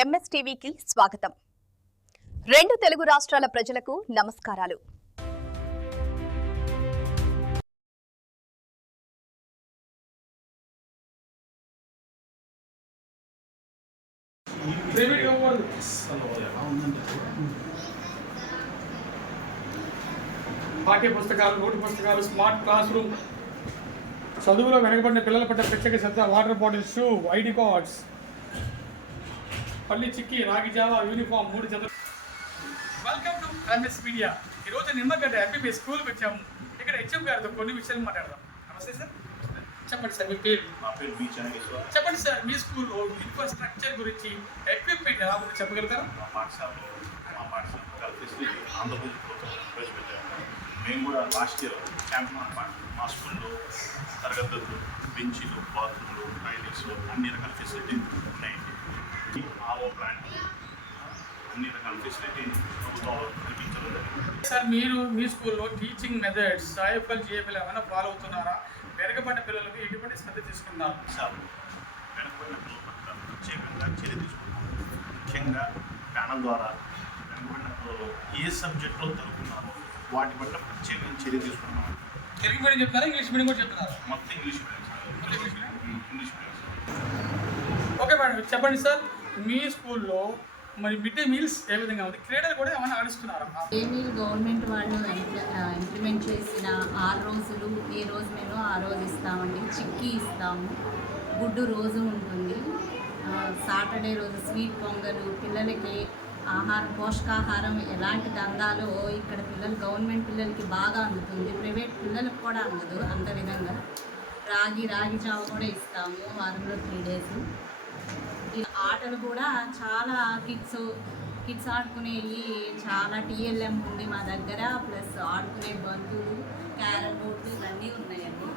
ఎంఎస్టీవీకి స్వాగతం. రెండు తెలుగు రాష్ట్రాల ప్రజలకు నమస్కారాలు. పాఠ్య పుస్తకాలు, నోటు పుస్తకాలు, స్మార్ట్ క్లాస్ రూమ్, చదువులో వెనకబడిన పిల్లల పట్ల ప్రత్యేక శ్రద్ధ, water bottles, shoe, ID cards, పల్లి చిక్కి, రాగి జావా, యూనిఫామ్ 3 జతలు. Welcome to MS media. ఈరోజు నిమ్మగడ్డ ఎంపీపీ స్కూల్కి వచ్చాము. ఇక్కడ హెచ్ఎం గారితో కొన్ని విషయాలు మాట్లాడదాం. నమస్తే సార్. చెప్పండి సార్, మీ పేరు? నా పేరు బి చెన్నకేశ్వర. చెప్పండి సార్, మీ స్కూల్లో ఇన్ఫ్రాస్ట్రక్చర్ గురించి, ఎక్విప్మెంట్ ఎలా ఉందో చెప్పగలుగుతారా? మా పాఠశాలలో కలిసి ఆంధ్రప్రదేశ్ ప్రభుత్వం ప్రవేశపెట్టారు. మేము కూడా లాస్ట్ ఇయర్ క్యాంప్ మా స్కూల్లో తరగతి గదులు, బెంచీలు, బాత్రూమ్లు, టాయిలెట్స్ అన్ని రకాల ఫెసిలిటీ ఉన్నాయండి. ఆవో ప్లాంట్ అన్ని రకాల ఫెసిలిటీ ప్రభుత్వం కల్పించడం జరిగింది. సార్, మీరు మీ స్కూల్లో టీచింగ్ మెథడ్స్ ఐఎఫ్ఎల్ జిఎఫ్ఎల్ ఏమైనా ఫాలో అవుతున్నారా? వెనకబడిన పిల్లలకు ఎటువంటి శ్రద్ధ తీసుకున్నారు? సార్, వెనకబడిన పిల్లల పట్ల ప్రత్యేకంగా చర్య తీసుకున్నాం. ముఖ్యంగా ప్యానల్ ద్వారా వెనకబడిన పిల్లలు ఏ సబ్జెక్టులో చదువుకున్నారో వాటి పట్ల ప్రత్యేకంగా చర్య తీసుకున్నాం. తెలుగు మీడియం చెప్తున్నారా, ఇంగ్లీష్ మీడియం కూడా చెప్తున్నారు? మొత్తం English medium sir. English medium sir. Okay madam, చెప్పండి సార్, మీ స్కూల్లో మరి మిడ్ డే మీల్స్ ఏ విధంగా ఉంది? క్రీడలు కూడా ఏమైనా ఆడిస్తున్నారా? మిడ్ డే మీల్ గవర్నమెంట్ వాళ్ళు ఇంప్లిమెంట్ చేసిన 6 రోజులు ఏ రోజు మేము ఆ రోజు ఇస్తామండి. చిక్కీ ఇస్తాము, గుడ్డు రోజు ఉంటుంది. సాటర్డే రోజు స్వీట్ పొంగలు, పిల్లలకి పోషకాహారం ఎలాంటి దందాలో ఇక్కడ గవర్నమెంట్ పిల్లలకి బాగా అందుతుంది, ప్రైవేట్ పిల్లలకు కూడా అందదు అంత విధంగా. రాగి జావ కూడా ఇస్తాము వారంలో 3 డేస్. ఈ ఆటలు కూడా చాలా కిడ్స్ ఆడుకునేవి చాలా టీఎల్ఎం ఉంది మా దగ్గర, ప్లస్ ఆడుకునే బంతులు, క్యారమ్ బోర్డు ఇవన్నీ ఉన్నాయండి.